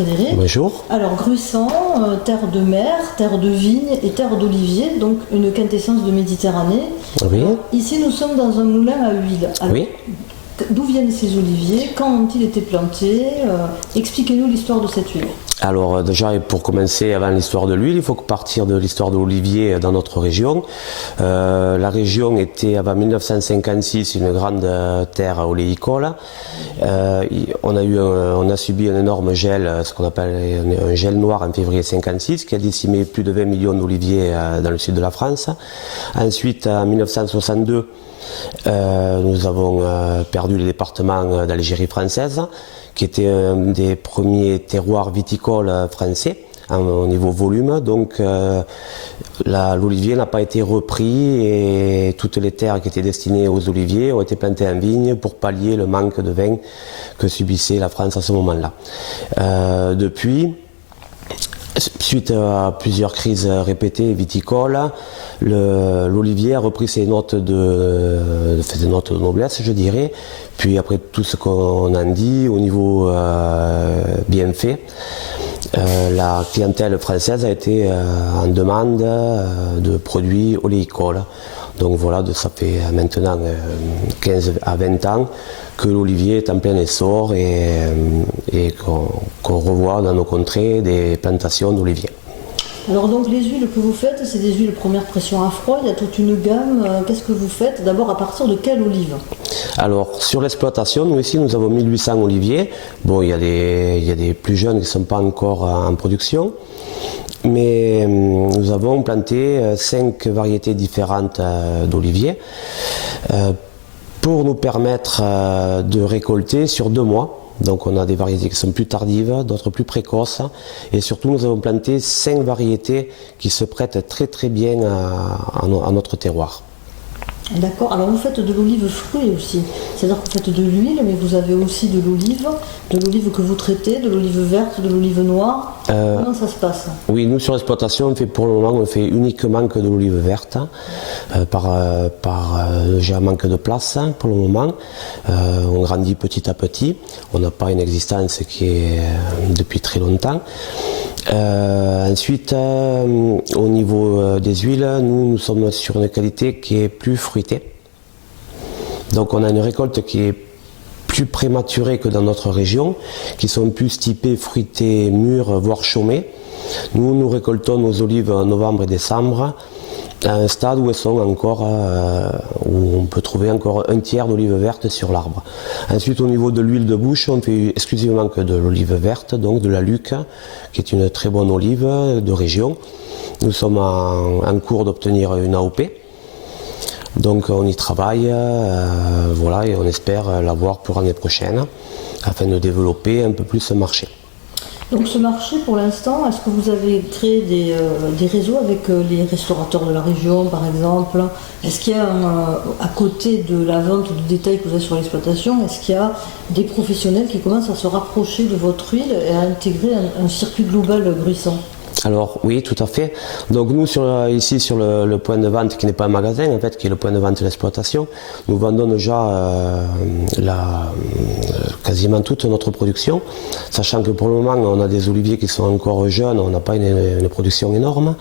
Frédéric. Bonjour. Alors Gruissan, terre de mer, terre de vigne et terre d'olivier, donc une quintessence de Méditerranée. Oui. Ici nous sommes dans un moulin à huile. Alors, Oui. d'où viennent ces oliviers? Quand ont-ils été plantés? Expliquez-nous l'histoire de cette huile. Alors déjà, pour commencer, avant l'histoire de l'huile, il faut partir de l'histoire de l'olivier dans notre région. La région était avant 1956 une grande terre oléicole. On a subi un énorme gel, ce qu'on appelle un gel noir en février 56, qui a décimé plus de 20 millions d'oliviers dans le sud de la France. Ensuite, en 1962, nous avons perdu le département d'Algérie française, qui était un des premiers terroirs viticoles français au niveau volume. Donc l'olivier n'a pas été repris et toutes les terres qui étaient destinées aux oliviers ont été plantées en vigne pour pallier le manque de vin que subissait la France à ce moment-là. Depuis, suite à plusieurs crises répétées viticoles, l'olivier a repris ses notes de noblesse, je dirais. Puis après tout ce qu'on en dit au niveau bienfait, la clientèle française a été en demande de produits oléicoles. Donc voilà, ça fait maintenant 15 à 20 ans que l'olivier est en plein essor et qu'on revoit dans nos contrées des plantations d'oliviers. Alors donc les huiles que vous faites, c'est des huiles première pression à froid, il y a toute une gamme. Qu'est-ce que vous faites? D'abord à partir de quelle olive? Alors sur l'exploitation, nous ici nous avons 1800 oliviers. Bon, il y a des plus jeunes qui ne sont pas encore en production. Mais nous avons planté 5 variétés différentes d'oliviers pour nous permettre de récolter sur 2 mois. Donc on a des variétés qui sont plus tardives, d'autres plus précoces. Et surtout nous avons planté 5 variétés qui se prêtent très très bien à notre terroir. D'accord, alors vous faites de l'olive fruit aussi, c'est-à-dire que vous faites de l'huile, mais vous avez aussi de l'olive que vous traitez, de l'olive verte, de l'olive noire. Comment ça se passe? Oui, nous sur l'exploitation, pour le moment, on fait uniquement que de l'olive verte, j'ai un manque de place pour le moment. On grandit petit à petit, on n'a pas une existence qui est depuis très longtemps. Ensuite, au niveau des huiles, nous sommes sur une qualité qui est plus fruitée. Donc on a une récolte qui est plus prématurée que dans notre région, qui sont plus typées fruitées, mûres, voire chaumées. Nous récoltons nos olives en novembre et décembre, à un stade où elles sont encore, où on peut trouver encore un tiers d'olive verte sur l'arbre. Ensuite, au niveau de l'huile de bouche, on fait exclusivement que de l'olive verte, donc de la Luc, qui est une très bonne olive de région. Nous sommes en cours d'obtenir une AOP. Donc on y travaille, voilà, et on espère l'avoir pour l'année prochaine, afin de développer un peu plus ce marché. Donc ce marché, pour l'instant, est-ce que vous avez créé des réseaux avec les restaurateurs de la région, par exemple? Est-ce qu'il y a, à côté de la vente de détail que vous avez sur l'exploitation, est-ce qu'il y a des professionnels qui commencent à se rapprocher de votre huile et à intégrer un circuit global Gruissan? Alors oui, tout à fait. Donc nous ici sur le point de vente qui n'est pas un magasin en fait, qui est le point de vente de l'exploitation, nous vendons déjà quasiment toute notre production, sachant que pour le moment on a des oliviers qui sont encore jeunes, on n'a pas une production énorme.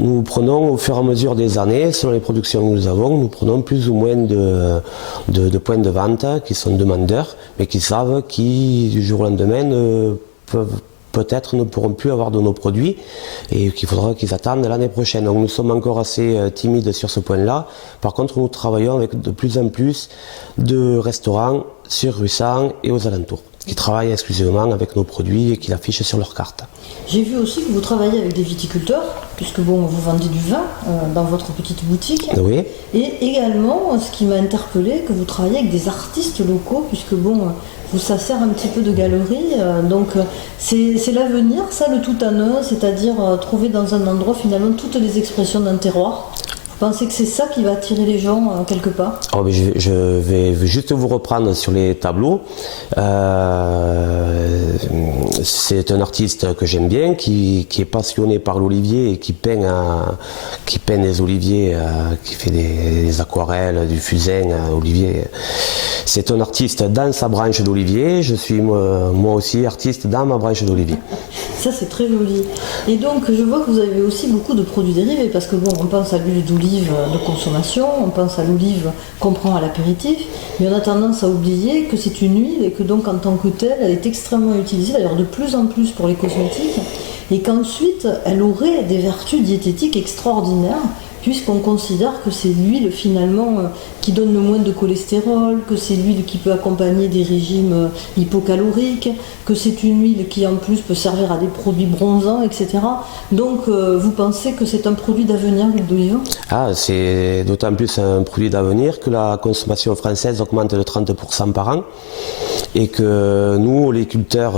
Nous prenons au fur et à mesure des années, selon les productions que nous avons, nous prenons plus ou moins de points de vente qui sont demandeurs, mais qui savent qui du jour au lendemain peut-être ne pourront plus avoir de nos produits et qu'il faudra qu'ils attendent l'année prochaine. Donc nous sommes encore assez timides sur ce point-là. Par contre, nous travaillons avec de plus en plus de restaurants sur Gruissan et aux alentours, qui travaillent exclusivement avec nos produits et qui l'affichent sur leur carte. J'ai vu aussi que vous travaillez avec des viticulteurs, puisque bon, vous vendez du vin dans votre petite boutique. Oui. Et également, ce qui m'a interpellé, que vous travaillez avec des artistes locaux, puisque bon, ça sert un petit peu de galerie. Donc c'est l'avenir, ça, le tout en un, c'est-à-dire trouver dans un endroit finalement toutes les expressions d'un terroir. pensez que c'est ça qui va attirer les gens quelque part? Oh, mais je vais juste vous reprendre sur les tableaux. C'est un artiste que j'aime bien, qui est passionné par l'olivier et qui peint des oliviers, qui fait des aquarelles, du fusain, olivier. C'est un artiste dans sa branche d'olivier. Je suis moi aussi artiste dans ma branche d'olivier. Ça, c'est très joli. Et donc, je vois que vous avez aussi beaucoup de produits dérivés, parce que bon, on pense à l'huile d'olive de consommation, on pense à l'olive qu'on prend à l'apéritif, mais on a tendance à oublier que c'est une huile et que donc, en tant que telle, elle est extrêmement utilisée, d'ailleurs de plus en plus pour les cosmétiques, et qu'ensuite, elle aurait des vertus diététiques extraordinaires, puisqu'on considère que c'est l'huile finalement qui donne le moins de cholestérol, que c'est l'huile qui peut accompagner des régimes hypocaloriques, que c'est une huile qui en plus peut servir à des produits bronzants, etc. Donc vous pensez que c'est un produit d'avenir, l'huile d'olive? Ah, c'est d'autant plus un produit d'avenir que la consommation française augmente de 30% par an et que nous, les culteurs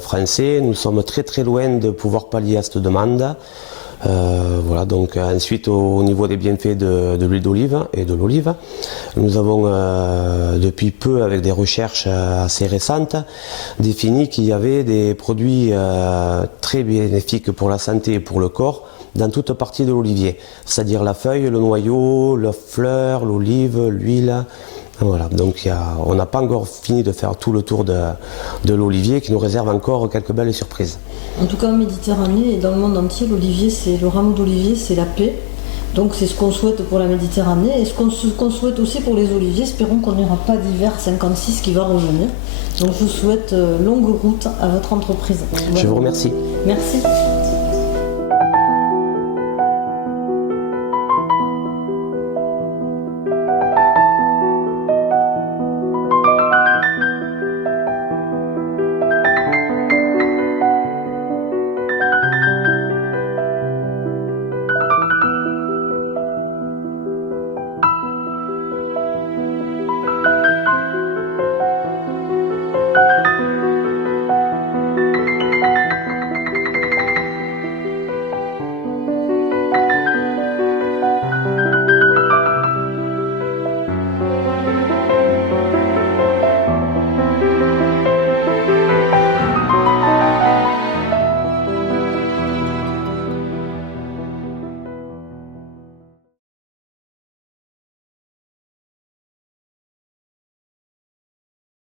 français, nous sommes très très loin de pouvoir pallier à cette demande. Voilà, donc ensuite au niveau des bienfaits de l'huile d'olive et de l'olive, nous avons depuis peu, avec des recherches assez récentes, défini qu'il y avait des produits très bénéfiques pour la santé et pour le corps dans toute partie de l'olivier, c'est-à-dire la feuille, le noyau, la fleur, l'olive, l'huile. Voilà, donc on n'a pas encore fini de faire tout le tour de l'olivier qui nous réserve encore quelques belles surprises. En tout cas en Méditerranée et dans le monde entier, l'olivier, le rameau d'olivier, c'est la paix. Donc c'est ce qu'on souhaite pour la Méditerranée et ce qu'on souhaite aussi pour les oliviers. Espérons qu'on n'aura pas d'hiver 56 qui va revenir. Donc je vous souhaite longue route à votre entreprise. Je vous remercie. Merci.